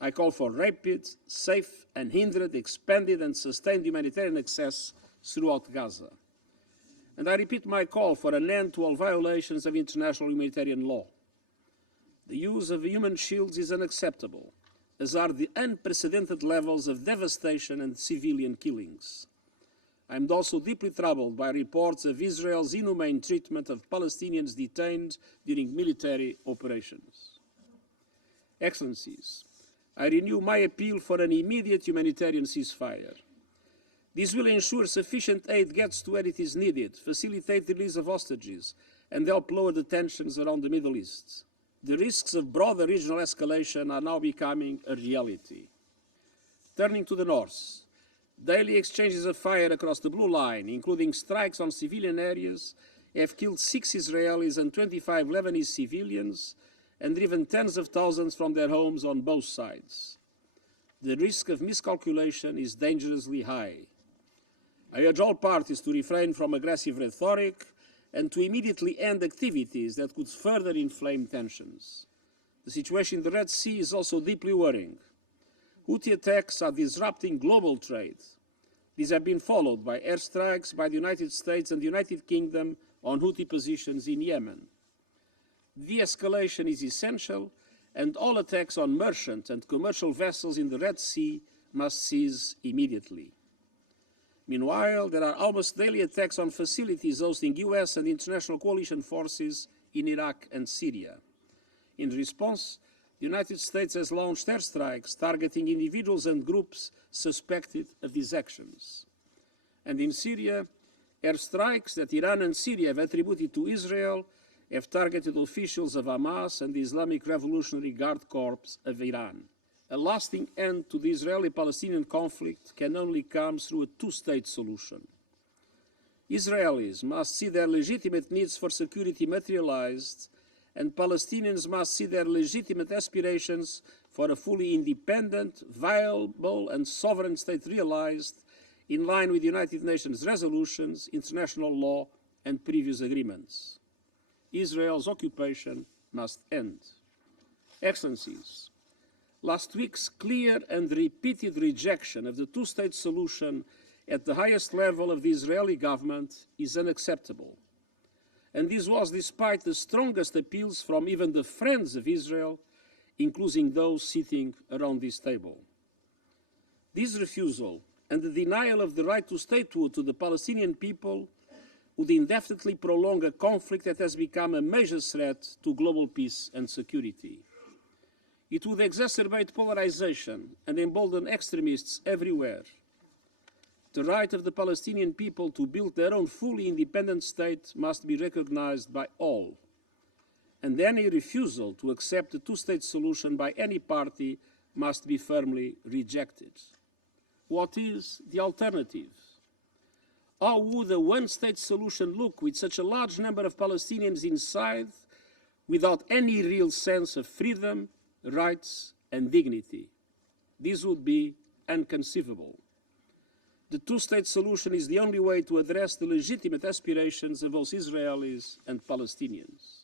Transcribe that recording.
I call for rapid, safe, unhindered, expanded and sustained humanitarian access throughout Gaza. And I repeat my call for an end to all violations of international humanitarian law. The use of human shields is unacceptable, as are the unprecedented levels of devastation and civilian killings. I am also deeply troubled by reports of Israel's inhumane treatment of Palestinians detained during military operations. Excellencies, I renew my appeal for an immediate humanitarian ceasefire. This will ensure sufficient aid gets to where it is needed, facilitate the release of hostages, and help lower the tensions around the Middle East. The risks of broader regional escalation are now becoming a reality. Turning to the north, daily exchanges of fire across the Blue Line, including strikes on civilian areas, have killed 6 Israelis and 25 Lebanese civilians and driven tens of thousands from their homes on both sides. The risk of miscalculation is dangerously high. I urge all parties to refrain from aggressive rhetoric and to immediately end activities that could further inflame tensions. The situation in the Red Sea is also deeply worrying. Houthi attacks are disrupting global trade. These have been followed by airstrikes by the United States and the United Kingdom on Houthi positions in Yemen. De-escalation is essential, and all attacks on merchant and commercial vessels in the Red Sea must cease immediately. Meanwhile, there are almost daily attacks on facilities hosting US and international coalition forces in Iraq and Syria. In response, the United States has launched airstrikes targeting individuals and groups suspected of these actions. And in Syria, airstrikes that Iran and Syria have attributed to Israel have targeted officials of Hamas and the Islamic Revolutionary Guard Corps of Iran. A lasting end to the Israeli-Palestinian conflict can only come through a two-state solution. Israelis must see their legitimate needs for security materialized, and Palestinians must see their legitimate aspirations for a fully independent, viable, and sovereign state realized in line with the United Nations resolutions, international law, and previous agreements. Israel's occupation must end. Excellencies, last week's clear and repeated rejection of the two-state solution at the highest level of the Israeli government is unacceptable. And this was despite the strongest appeals from even the friends of Israel, including those sitting around this table. This refusal and the denial of the right to statehood to the Palestinian people would indefinitely prolong a conflict that has become a major threat to global peace and security. It would exacerbate polarization and embolden extremists everywhere. The right of the Palestinian people to build their own fully independent state must be recognized by all, and any refusal to accept the two-state solution by any party must be firmly rejected. What is the alternative? How would a one-state solution look with such a large number of Palestinians inside, without any real sense of freedom, rights, and dignity? This would be inconceivable. The two-state solution is the only way to address the legitimate aspirations of both Israelis and Palestinians.